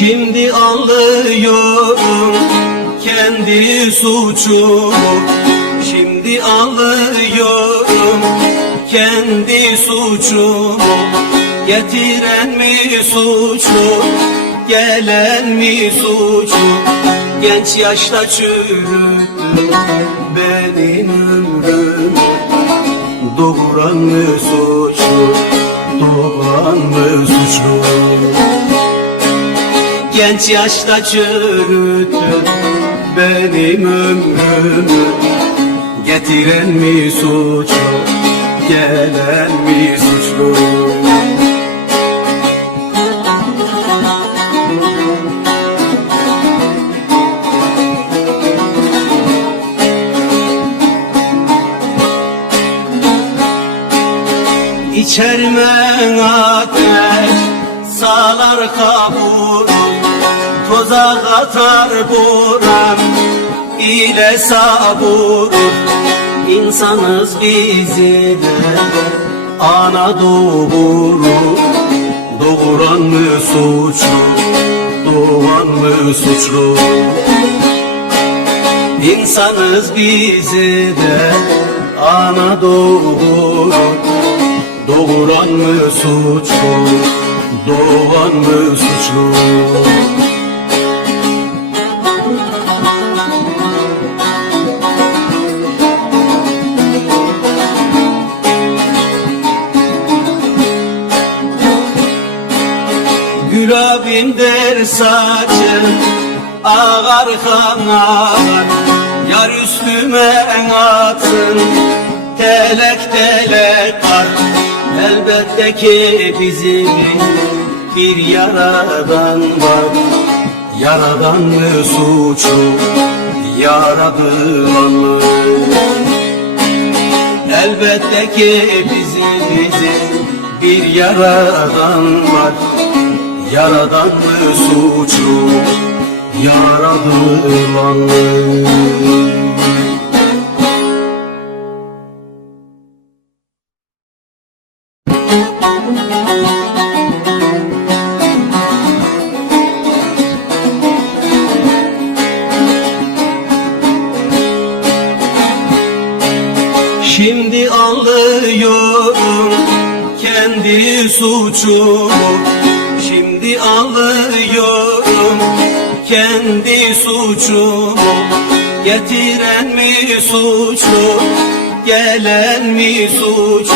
Şimdi anlıyorum kendi suçumu Şimdi anlıyorum kendi suçumu Getiren mi suçlu gelen mi suçlu Genç yaşta çürüttü benim ömrüm. Doğuran mı suçlu doğuran mı suçlu Genç yaşta çürüttü benim ömrümü. Getiren mi suçlu, gelen mi suçlu İçermen ateş salar kaburum Toza katar buram ile saburum İnsanız bizi de ana doğurur Doğuran mı suçlu, doğan mı suçlu? İnsanız bizi de ana doğurur Doğuran mı suçlu, doğan mı suçlu? Gül abim der saçın ağar kan ağar Yar üstüme atsın telek telek kar Elbette ki bizim bir yaradan var Yaradan mı suçlu, yaradılan mı? Elbette ki bizim bizim bir yaradan var Yaradan mı suçlu, yaradılan mı? Şimdi anlıyorum kendi suçumu Şimdi anlıyorum kendi suçumu Getiren mi suçlu gelen mi suçlu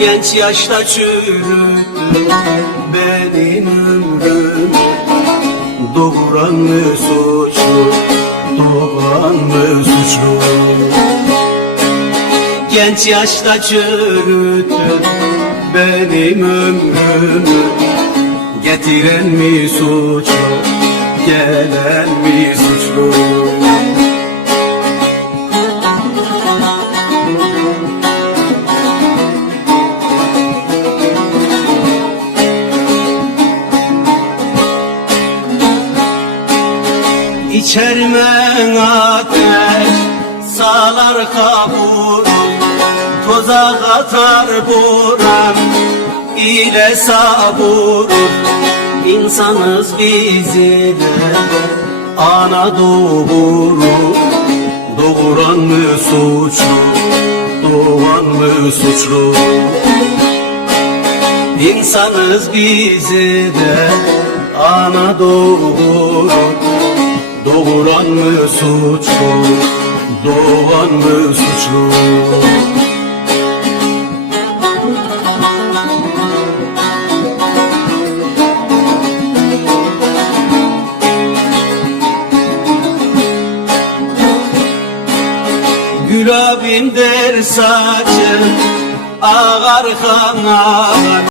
Genç yaşta çürüttü benim ömrüm Doğuran mı suçlu doğan mı suçlu? Genç yaşta çürüttü benim ömrümü Getiren mi suçlu, gelen mi suçlu İçermen ateş salar kaburum Toza katar buram ile saburum. İnsanız bizi de ana doğurur Doğuran mı suçlu, doğan mı suçlu? İnsanız bizi de ana doğurur Doğuran mı suçlu, doğan mı suçlu? Gül abim der saçın ağar kan ağar